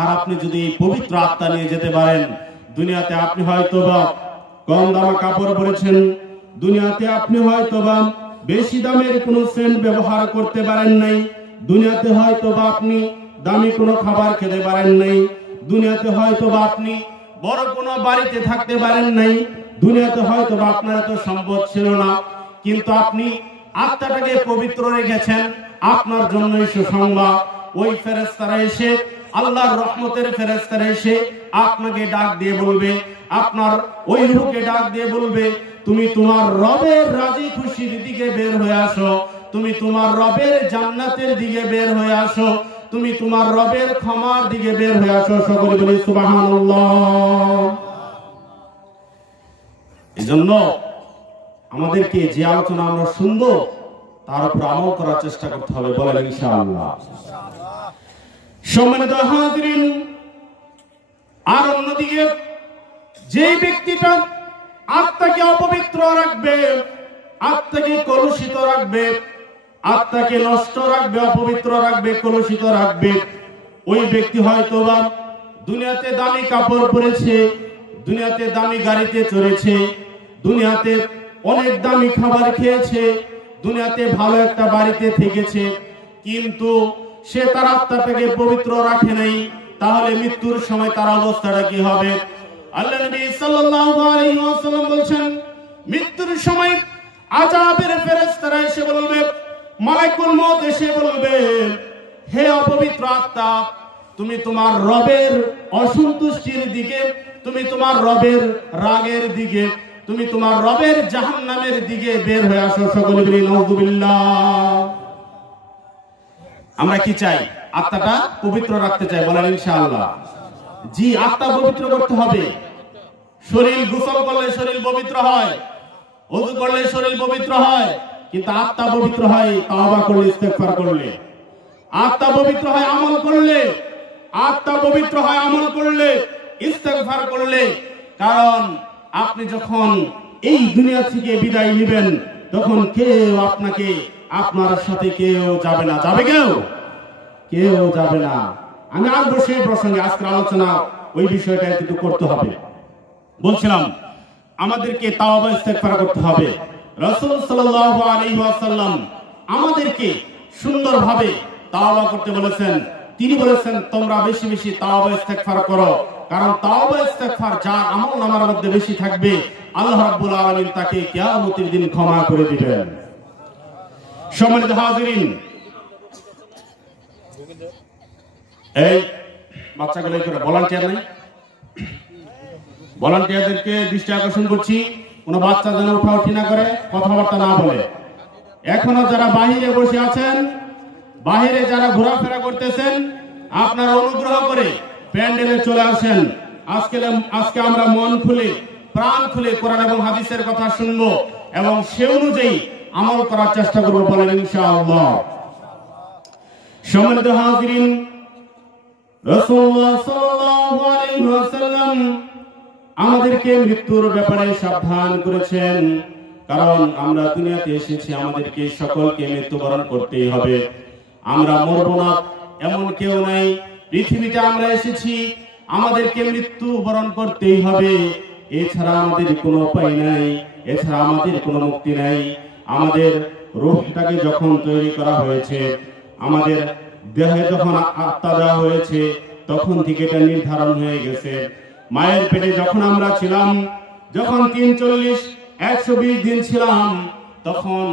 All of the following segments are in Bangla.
আর আপনি যদি পবিত্র আত্মা নিয়ে যেতে পারেন, দুনিয়াতে আপনি হয়তোবা কম দামে কাপড় পরেছেন, দুনিয়াতে আপনি হয়তোবা বেশি দামের কোনো সেন্ট ব্যবহার করতে পারেন নাই, দুনিয়াতে হয়তোবা আপনি দামি কোনো খাবার খেতে পারেন নাই, দুনিয়াতে হয়তোবা আপনি বড় কোনো বাড়িতে থাকতে পারেন নাই, দুনিয়াতে হয়তোবা আপনার এত সম্পদ ছিল না, কিন্তু আপনি আত্মাটাকে পবিত্র রেখেছেন। আপনার জন্যই সুসংবাদ। ওই ফেরেশতারা এসে, আল্লাহর রহমতের ফেরেশতারা এসে আপনাকে ডাক দিয়ে বলবে, আপনার ওই রূহকে ডাক দিয়ে বলবে, তুমি তোমার রবের রাজি খুশির দিকে বের হয়ে আসো, তুমি তোমার রবের জান্নাতের দিকে বের হয়ে আসো, তুমি তোমার রবের ক্ষমার দিকে বের হয়ে আসো। সকলে বলি সুবহানাল্লাহ। এজন্য আমাদেরকে যে আলোচনা আমরা শুনবো তার উপর আমল করার চেষ্টা করতে হবে, বলেন ইনশাআল্লাহ। সম্মানিত হাজিরিন, আর অন্যদিকে যে ব্যক্তিটা আত্মাকে অপবিত্র রাখবে, আত্মাকে কলুষিত রাখবে, আত্মাকে নষ্ট রাখবে, অপবিত্র রাখবে, কলুষিত রাখবে, ওই ব্যক্তি হয়তোবা দুনিয়াতে দামি কাপড় পরেছে, দুনিয়াতে দামি গাড়িতে চড়েছে, দুনিয়াতে অনেক দামি খাবার খেয়েছে, দুনিয়াতে ভালো একটা বাড়িতে থেকেছে, কিন্তু সে তার আত্মাটাকে পবিত্র রাখে নাই। তাহলে মৃত্যুর সময় তার অবস্থাটা কি হবে? আল্লাহ নবী সাল্লাল্লাহু আলাইহি ওয়াসাল্লাম বলেন, মৃত্যুর সময় আযাবের ফেরেশতারা এসে বলবে, মালাকুল মউত এসে বলবে, হে অপবিত্র আত্মা, তুমি তোমার রবের অসন্তুষ্টির দিকে, তুমি তোমার রবের রাগের দিকে, তুমি তোমার রবের জাহান্নামের দিকে বের হয়ে আসো। সকলে বলি নাউযুবিল্লাহ। আমরা কি চাই? আত্মাটা পবিত্র রাখতে চাই, বলেন ইনশাআল্লাহ। জি, আত্মা পবিত্র করতে হবে। শরীর গোসল করলে শরীর পবিত্র হয়, ওযু করলে শরীর পবিত্র হয়, কিন্তু আত্মা পবিত্র হয় তাওবা করলে, ইস্তেগফার করলে। আত্মা পবিত্র হয় আমল করলে, আত্মা পবিত্র হয় আমল করলে, ইস্তেগফার করলে। কারণ আপনি যখন এই দুনিয়া থেকে বিদায় নেবেন, তখন কেউ আপনাকে, আপনার সাথে কেউ যাবে না। যাবে কেউ? কেউ যাবে না। আমি আসবো সেই প্রসঙ্গে। আজকের আলোচনা ওই বিষয়টা একটু করতে হবে। বলছিলাম আমাদেরকে তাওবা ইস্তেগফার করতে হবে। রাসূল সাল্লাল্লাহু আলাইহি ওয়াসাল্লাম আমাদেরকে সুন্দরভাবে তাওবা করতে বলেছেন। তিনি বলেছেন, তোমরা বেশি বেশি তাওবা ইস্তেগফার করো, কারণ তাওবা ইস্তেগফার যার আমলনামার মধ্যে বেশি থাকবে, আল্লাহ রাব্বুল আলামিন তাকে কিয়ামতের দিন ক্ষমা করে দিবেন। সম্মানিত হাজিরিন, এই বাচ্চাগুলো করে ভলান্টিয়ার নাই, ভলান্টিয়ারদেরকে দৃষ্টি আকর্ষণ করছি, কোন বাচ্চা যেন উঠাউঠি না করে, কথাবার্তা না বলে। এখনো যারা বাহিরে বসে আছেন, বাহিরে যারা ঘোরাফেরা করতেছেন, আপনারা অনুগ্রহ করে প্যান্ডেলে চলে আসেন। আজকে আমরা মন খুলে, প্রাণ খুলে কোরআন এবং হাদিসের কথা শুনবো এবং সে অনুযায়ী আমল করার চেষ্টা করবো, বলেন ইনশাআল্লাহ। সম্মানিত হাজিরিন, রাসূলুল্লাহ সাল্লাল্লাহু আলাইহি ওয়াসাল্লাম আমাদেরকে মৃত্যুর ব্যাপারে সাবধান করেছেন। কারণ আমরা দুনিয়াতে এসেছি, আমাদেরকে সকলকে মৃত্যুবরণ করতেই হবে। আমরা মরব না এমন কেউ নাই। পৃথিবীতে আমরা এসেছি, আমাদেরকে মৃত্যুবরণ করতেই হবে। এছাড়া আমাদের কোনো উপায় নাই, এছাড়া আমাদের কোনো মুক্তি নাই। আমাদের রূহটাকে যখন তৈরি করা হয়েছে, আমাদের দেহে যখন আত্মা দেওয়া হয়েছে, তখন থেকে এটা নির্ধারণ হয়ে গেছে। মায়ের পেটে যখন আমরা ছিলাম, যখন ৩৪-১২০ দিন ছিলাম, তখন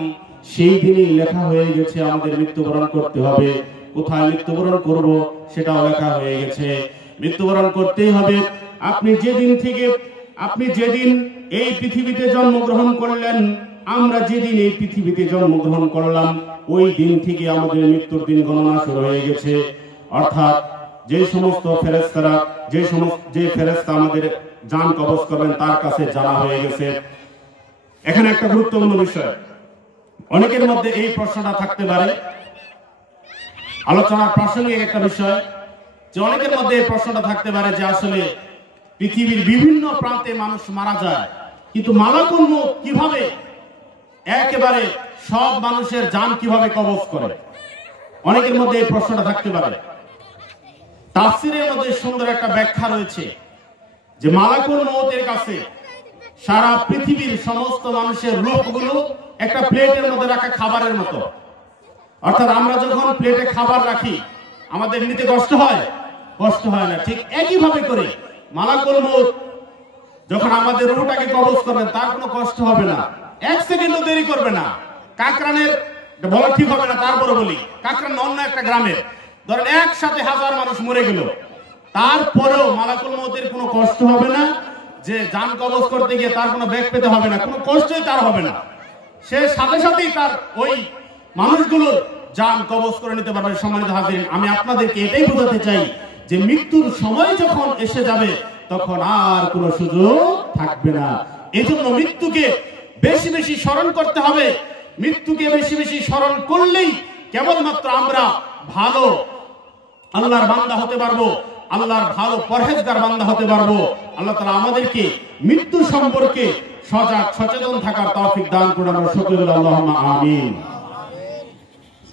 সেই দিনই লেখা হয়ে গেছে আমাদের মৃত্যুবরণ করতে হবে। কোথায় মৃত্যুবরণ করব সেটাও লেখা হয়ে গেছে। মৃত্যুবরণ করতেই হবে। আপনি যেদিন এই পৃথিবীতে জন্মগ্রহণ করলেন, আমরা যেদিন এই পৃথিবীতে জন্মগ্রহণ করলাম, ওই দিন থেকে আমাদের মৃত্যুর দিন গণনা শুরু হয়ে গেছে। অর্থাৎ যে সমস্ত ফেরেশতারা, যে ফেরেশতা আমাদের জান কবজ করবেন, তার কাছে জানা হয়ে গেছে। এখানে একটা গুরুত্বপূর্ণ বিষয়, অনেকের মধ্যে এই প্রশ্নটা থাকতে পারে, আলোচনার প্রাসঙ্গিক একটা বিষয়, যে অনেকের মধ্যে এই প্রশ্নটা থাকতে পারে যে আসলে পৃথিবীর বিভিন্ন প্রান্তে মানুষ মারা যায়, কিন্তু মালাকুল মউত কিভাবে একেবারে সব মানুষের জান কিভাবে কবজ করে? অনেকের মধ্যে এই প্রশ্নটা থাকতে পারে। তাফসীরের মধ্যে সুন্দর একটা ব্যাখ্যা রয়েছে যে মালাকুল মউতের কাছে সারা পৃথিবীর সমস্ত মানুষের রূহগুলো একটা প্লেটের মধ্যে রাখা খাবারের মতো। অর্থাৎ আমরা যখন প্লেটে খাবার রাখি আমাদের নিতে কষ্ট হয়? কষ্ট হয় না। ঠিক একই ভাবে করে মালাকুল মউত যখন আমাদের রূহটাকে কবজ করবেন তার কোনো কষ্ট হবে না, এক সেকেন্ডও দেরি করবে না। কাকরানের বলা ঠিক হবে না, তারপরে বলি, কাকরান অন্য একটা গ্রামের ধরেন একসাথে 1000 মানুষ মরে গেল, তারপরেও মালাকুল মউতের কোনো কষ্ট হবে না যে জান কবজ করতে গিয়ে তার কোনো ব্যাগ পেতে হবে না, কোনো কষ্টই তার হবে না। সে সাথে সাথেই তার ওই মানুষগুলো জান কবজ করে নিতে পারবে। সম্মানিত হাজিরিন, আমি আপনাদেরকে এটাই বোঝাতে চাই যে মৃত্যুর সময় যখন এসে যাবে তখন আর কোনো সুযোগ থাকবে না। এজন্য মৃত্যুকে বেশি বেশি স্মরণ করতে হবে। মৃত্যুকে বেশি বেশি স্মরণ করলেই কেবলমাত্র আমরা ভালো আল্লাহর বান্দা হতে পারবো, আল্লাহর ভালো পরহেজগার বান্দা হতে পারবো। আল্লাহ তাআলা আমাদেরকে মৃত্যু সম্পর্কে সজাগ সচেতন থাকার তৌফিক দান করুন, আমরা সকলে বলি আল্লাহুম্মা আমিন।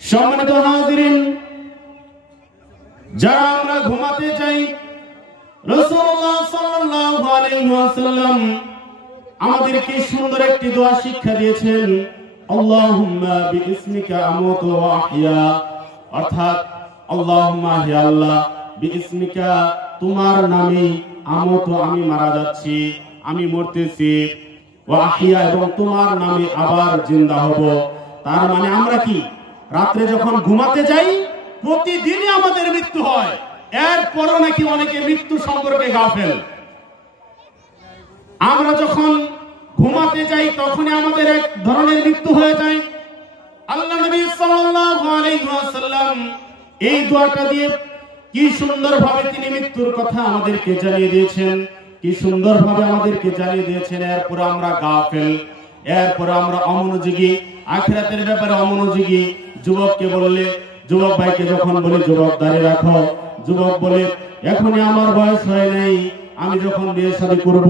সম্মানিত হাজিরিন, যারা আমরা ঘুমাতে যাই, রাসূলুল্লাহ সাল্লাল্লাহু আলাইহি ওয়াসাল্লাম আমাদেরকে সুন্দর একটি দোয়া শিক্ষা দিয়েছেন, আল্লাহুম্মা বিইসমিকা আমুতু ওয়া আহইয়া। অর্থাৎ আল্লাহুম্মা, হে আল্লাহ, বিইসমিকা, তোমার নামে, আমুতু, আমি মারা যাচ্ছি, আমি মরতেছি, ওয়া আহইয়া, এবং তোমার নামে আবার জিন্দা হব। তার মানে আমরা কি রাতে যখন ঘুমাতে যাই প্রতিদিনই আমাদের মৃত্যু হয়, এরপরও নাকি অনেকে মৃত্যু সম্পর্কে গাফেল। আমরা যখন ঘুমাতে যাই তখনই আমাদের এক ধরনের মৃত্যু হয়ে যায়। আল্লাহ নবী সাল্লাল্লাহু আলাইহি ওয়াসাল্লাম এই দোয়াটা দিয়ে কি সুন্দরভাবে তিনি মৃত্যুর কথা আমাদেরকে জানিয়ে দিয়েছেন, কি সুন্দরভাবে আমাদেরকে জানিয়ে দিয়েছেন। এরপর আমরা গাফেল, এরপর আমরা অমনোযোগী, আখিরাতের ব্যাপারে অমনোযোগী। যুবককে বললে, যুবক ভাইকে যখন বলে যুবক দাঁড়িয়ে রাখো, যুবক বলে এখনই আমার বয়স হয় নাই, আমি যখন বিয়ে শাদী করব,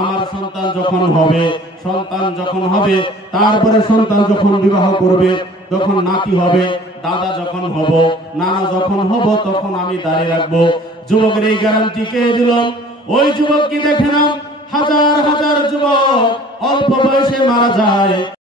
আমার সন্তান যখন হবে, তারপরে সন্তান যখন বিবাহ করবে, তখন নাতি হবে, দাদা যখন হব, নানা যখন হব, তখন আমি দাঁড়িয়ে রাখবো। যুবকের এই গ্যারান্টি কে দিল? ওই যুবক কি দেখে না হাজার হাজার যুবক অল্প বয়সে মারা যায়।